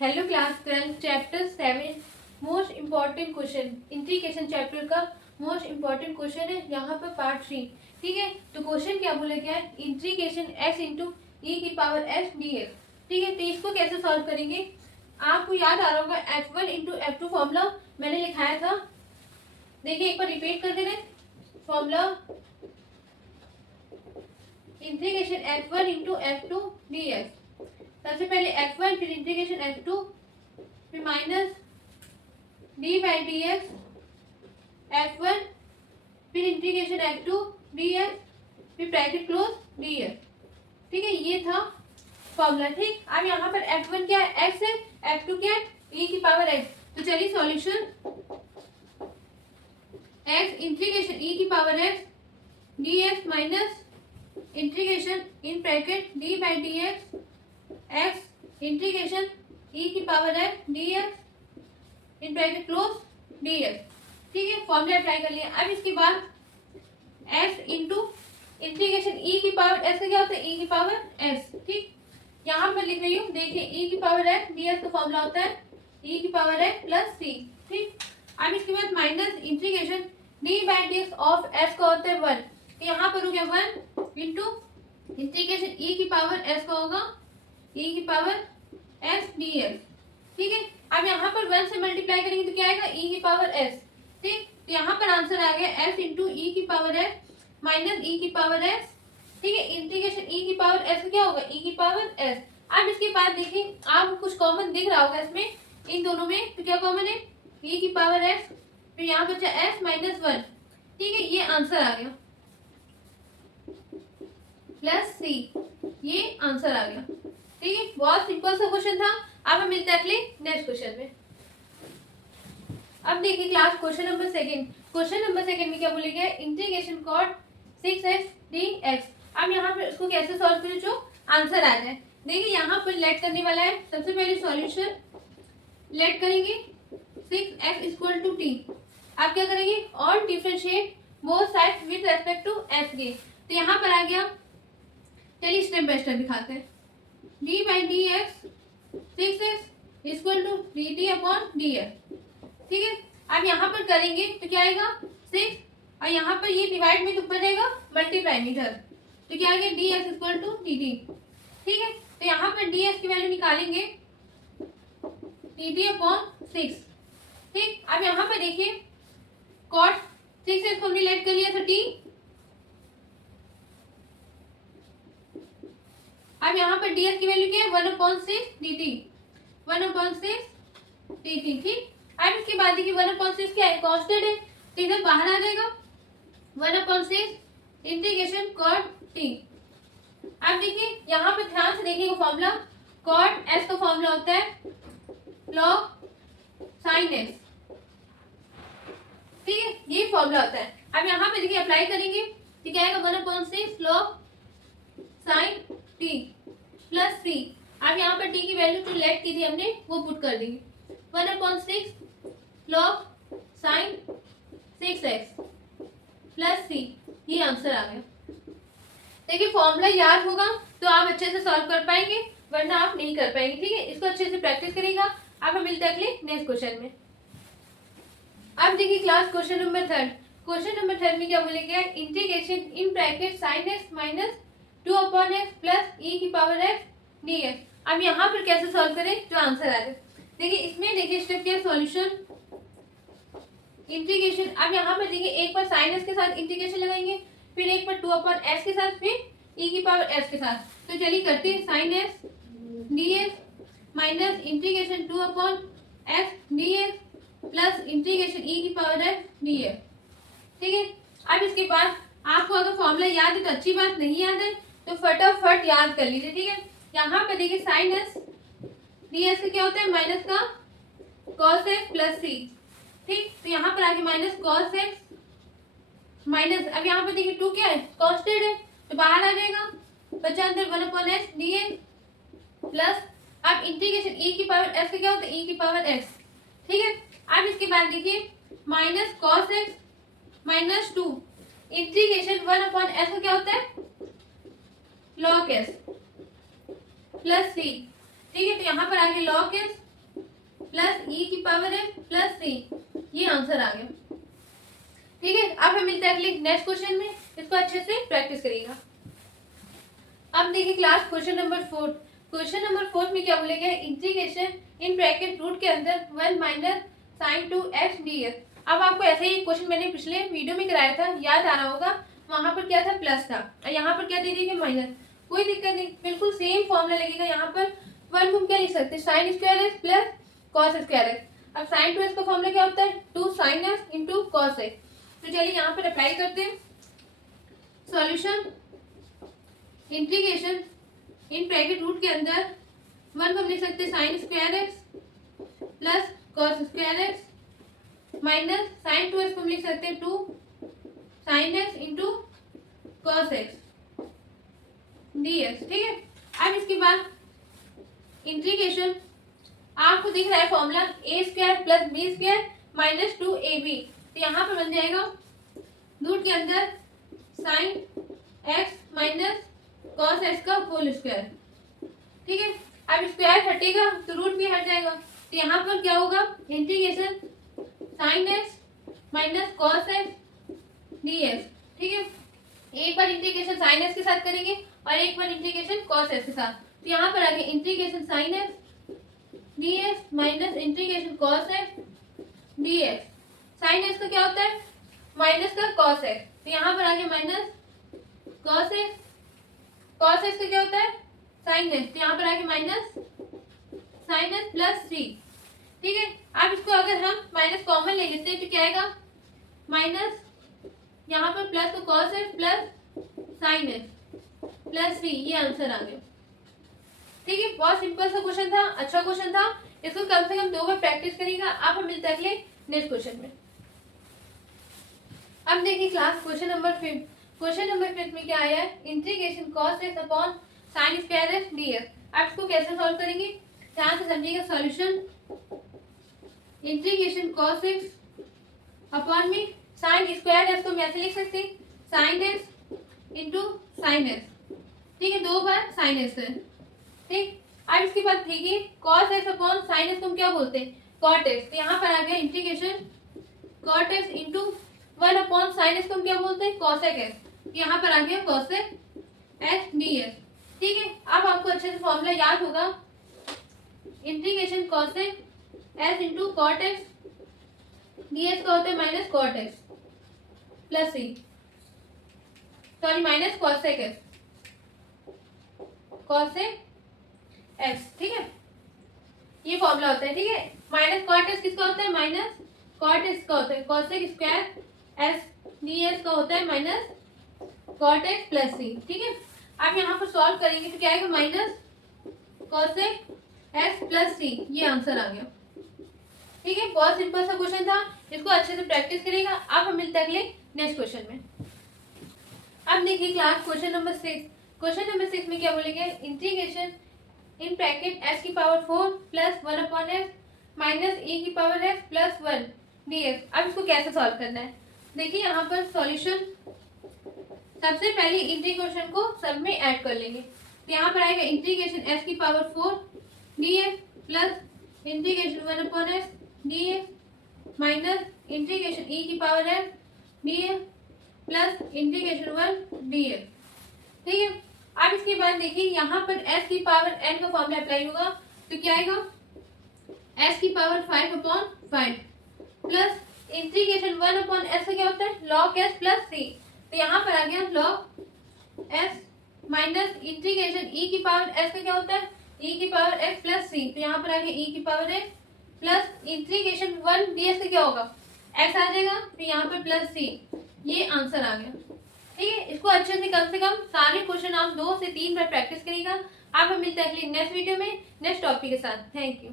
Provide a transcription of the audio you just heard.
Hello class 12 chapter 7 most important question integration chapter का most important question है यहाँ पर पार्ट 3। ठीक है, तो क्वेश्चन क्या बोला गया है, इंटीग्रेशन x इंटू ई की पावर s dx। ठीक है, तो इसको कैसे सॉल्व करेंगे, आपको याद आ रहा होगा f1 इंटू f2 फॉर्मूला मैंने लिखाया था। देखिए एक बार रिपीट कर दे रहे formula, integration f1 into f2 dx। सबसे पहले f1 फिर इंटीग्रेशन f2 फिर minus D by d x f1 फिर इंटीग्रेशन f2 dx फिर ब्रैकेट क्लोज dx। ठीक है, ये था फॉर्मूला। ठीक, अब यहाँ पर f1 क्या है, x है, f2 क्या है, e की पावर x। तो चलिए सॉल्यूशन, x इंटीग्रेशन e की power x dx minus integration in bracket d by d x x integration e की power x dx in bracket close dx। ठीक है, फॉर्मूला अप्लाई कर लिया। अब इसके बाद s इंटू इंटीग्रेशन e की पावर s का क्या होता है, e की पावर s। ठीक, यहाँ पर लिख रही हूँ, देखिए e की पावर x dx का फॉर्मूला होता है e की पावर x प्लस c। ठीक, अब इसके बाद minus integration d by d x of s का होता है 1, तो यहाँ पर हो गया 1 इंटू इंटीग्रेशन e की पावर s का होगा e की पावर s dx। ठीक है, अब यहाँ पर 1 से मल्टीप्लाई करेंगे तो क्या आएगा, e की पावर s। ठीक, तो यहाँ पर आंसर आ गया s इंटू ई की पावर s माइनस e की पावर s। ठीक है, इंटीग्रेशन e की पावर s क्या होगा, e की पावर s। अब इसके बाद देखिए आपको कुछ कॉमन दिख रहा होगा इसमें, इन दोनों में, तो क्या कॉमन है, e की पावर s, फिर यहाँ बचा s माइनस 1। ठीक है, ये आंसर आ गया प्लस c, ये आंसर आ गया। ठीक है, बहुत सिंपल सा क्वेश्चन था। अब हम मिलते हैं अगले नेक्स्ट क्वेश्चन में। अब देखिए class question number second, question number second में क्या बोले गया, इंटीग्रेशन कॉट 6x dx। अब यहाँ पर इसको कैसे सॉल्व करें जो आंसर आ जाए। देखिए यहाँ पर लेट करने वाला है, सबसे पहले सॉल्यूशन लेट करेंगे 6x इक्वल टू t। आप क्या करेंगे, और differentiate both sides with respect to s के। तो यहाँ पर आ गया, चलिए स्टेप बाय स्टेप दिखाते हैं। d by d x 6x equal to d t upon d x. ठीक है, अब यहाँ पर करेंगे तो क्या आएगा 6, और यहाँ पर ये डिवाइड में ऊपर जाएगा मल्टीप्लाई में इधर, तो क्या आ गया d x equal to d t. ठीक है, तो यहाँ पर डी एक्स की वैल्यू निकालेंगे डी टी अपॉन 6। ठीक, अब यहाँ पर देखिए कॉट 6x को हमने लेट कर लिया था t। अब यहाँ पर ds की वैल्यू क्या है, 1/6 dt, 1/6 dt। ठीक, अब इसके बाद देखिए 1/6 क्या है, कांस्टेंट है, तो इधर बाहर आ जाएगा 1/6 इंटीग्रेशन कॉट t। अब देखिए यहाँ पर ध्यान से देखिएगा फॉर्मूला, कॉट s का फॉर्मूला होता है log sin s। ठीक है, ये फॉर्मूला होता है। अब यहाँ पे देखिए अप्लाई करेंगे तो क्या आएगा, 1/6 log sin t plus c। अब यहाँ पर t की वैल्यू जो लेट की थी हमने वो पुट कर देंगे, 1/6 log sin 6x plus c, ये आंसर आ गया। देखिए फॉर्मूला याद होगा तो आप अच्छे से सॉल्व कर पाएंगे, वरना आप नहीं कर पाएंगे। ठीक है, इसको अच्छे से प्रैक्टिस करेगा। अब हम मिलते हैं अगले नेक्स्ट क्वेश्चन में। अब देखिए class question number third, question number third में क्या बोले गया, integration in bracket sin x minus 2/x plus e की पावर x dx। अब यहाँ पर कैसे सॉल्व करें जो आंसर आ जाए। देखिए इसमें देखिए स्टेप क्या है, सॉल्यूशन इंटीग्रेशन। अब यहाँ पर देखिए एक बार sin s के साथ इंटीग्रेशन लगाएंगे, फिर एक बार 2/s के साथ, फिर e की पावर s के साथ। तो चलिए करते हैं sin s dx minus integration 2/s dx plus integration e की पावर s dx। ठीक है, अब इसके बाद आपको अगर फॉर्मूला याद है तो अच्छी बात, नहीं याद है तो फटाफट याद कर लीजिए। ठीक है, यहाँ पर देखिए साइन एस डी एस का क्या होता है, माइनस का कॉस एक्स प्लस सी। ठीक, तो यहाँ पर आगे माइनस कॉस एक्स माइनस, अब यहाँ पर देखिए 2 क्या है, कॉन्स्टेंट है, तो बाहर आ जाएगा, बचा अंदर 1/s डी एक्स प्लस, अब इंटीग्रेशन e की पावर s का क्या होता है, e की पावर x। ठीक है, अब इसके बाद देखिए minus cos x minus 2 integration 1/s का क्या होता है, log s प्लस c। ठीक है, तो यहाँ पर आगे log s प्लस ई की पावर एक्स प्लस सी, ये आंसर आ गया। ठीक है, अब हम मिलते हैं अगले नेक्स्ट क्वेश्चन में, इसको अच्छे से प्रैक्टिस करिएगा। अब देखिए class question number 4। Question number 4 में क्या बोलेगा, इंटीग्रेशन इन ब्रैकेट रूट के अंदर 1 माइनस साइन 2x ds। अब आपको ऐसे ही क्वेश्चन मैंने पिछले वीडियो में कराया था, याद आ रहा होगा, वहां पर क्या था, प्लस था, और यहाँ पर क्या दे दी है, माइनस। कोई दिक्कत नहीं, बिल्कुल सेम फॉर्मूला लगेगा। यहाँ पर 1 को हम क्या लिख सकते हैं, sine square x plus cos square x. अब साइन 2x का फॉर्मूला क्या होता है, 2 sin x into cos x. तो चलिए यहाँ पर अप्लाई करते हैं। Solution integration in bracket root के अंदर 1 को हम लिख सकते हैं sine square x plus cos square x minus sine 2x को हम लिख सकते हैं 2 sin x into cos x dx। ठीक है, अब इसके बाद इंटीग्रेशन, आपको दिख रहा है formula a square plus b square minus 2ab। तो यहाँ पर बन जाएगा रूट के अंदर sine x minus cos x का होल स्क्वायर। ठीक है, अब स्क्वायर हटेगा तो रूट भी हट जाएगा। तो यहाँ पर क्या होगा, integration sine x minus cos x dx। ठीक है, एक बार इंटीग्रेशन साइन एक्स के साथ करेंगे और एक बार इंटीग्रेशन कॉस एक्स के साथ। तो यहाँ पर आगे integration sine x dx minus integration cos x dx। Sine x का क्या होता है, माइनस का कॉस एक्स, तो यहाँ पर आगे minus cos x, cos x का क्या होता है, साइन एक्स, तो यहाँ पर आगे माइनस साइन एक्स प्लस सी। ठीक है, अब इसको अगर हम माइनस कॉमन ले लेते हैं तो क्या आएगा, माइनस यहाँ पर प्लस तो cos x plus sine x plus C, ये आंसर आ गया। ठीक है, बहुत सिंपल सा क्वेश्चन था, अच्छा क्वेश्चन था, इसको कम से कम 2 बार प्रैक्टिस करिएगा। अब हम मिलते हैं अगले नेक्स्ट क्वेश्चन में। अब देखिए class question number 5। Question number 5 में क्या आया है, integration cos x upon sine square x dx। अब इसको कैसे सॉल्व करेंगे, ध्यान से समझिएगा। Solution integration cos x upon में साइन स्क्वायर एक्स को हम ऐसे लिख सकते हैं, sine x into sine x. ठीक है, 2 बार साइन एक्स है। ठीक, अब इसके बाद देखिए cos x upon sine x को हम क्या बोलते हैं, कॉट एक्स। तो यहाँ पर आ गया integration cot x into 1 upon sine x को हम क्या बोलते हैं, कॉसेक एक्स। यहाँ पर आ गया कॉसेक एक्स dx। ठीक है, अब आपको अच्छे से फॉर्मूला याद होगा, integration cosec x into cot x dx का होता है minus cot x plus C, sorry minus cosec x, cosec x. ठीक है, ये फॉर्मूला होता है। ठीक है, माइनस कॉट एक्स किसका होता है, माइनस कॉट एक्स का होता है, कॉसेक स्क्वायर एक्स dx का होता है माइनस कॉट एक्स प्लस सी। ठीक है, अब यहाँ पर सॉल्व करेंगे तो क्या आएगा, minus cosec x plus C, ये आंसर आ गया। ठीक है, बहुत सिंपल सा क्वेश्चन था, इसको अच्छे से प्रैक्टिस करिएगा। अब हम मिलते हैं अगले नेक्स्ट क्वेश्चन में। अब देखिए class question number 6। Question number 6 में क्या बोलेंगे, इंटीग्रेशन इन ब्रैकेट x की power 4 plus 1 upon x minus e की पावर x प्लस 1 dx। अब इसको कैसे सॉल्व करना है, देखिए यहाँ पर सॉल्यूशन, सबसे पहले इंटीग्रेशन को सब में ऐड कर लेंगे। तो यहाँ पर आएगा इंटीग्रेशन s की power 4 dx plus integration 1 upon x dx minus integration e की power x dx plus integration 1 dx। ठीक है, अब इसके बाद देखिए यहाँ पर s की पावर n का फॉर्मूला अप्लाई होगा। तो क्या आएगा, s की power 5 upon 5 plus integration 1 upon s का क्या होता है, log s प्लस c। तो यहाँ पर आ गया log s minus integration e की पावर s का क्या होता है, e की पावर x प्लस c। तो यहाँ पर आ गया e की power x plus integration 1 ds का क्या होगा, x आ जाएगा, तो यहाँ पर प्लस c, ये आंसर आ गया। ठीक है, इसको अच्छे से कम सारे क्वेश्चन आप 2 से 3 बार प्रैक्टिस करिएगा। अब हम मिलते हैं अगले नेक्स्ट वीडियो में नेक्स्ट टॉपिक के साथ। Thank you.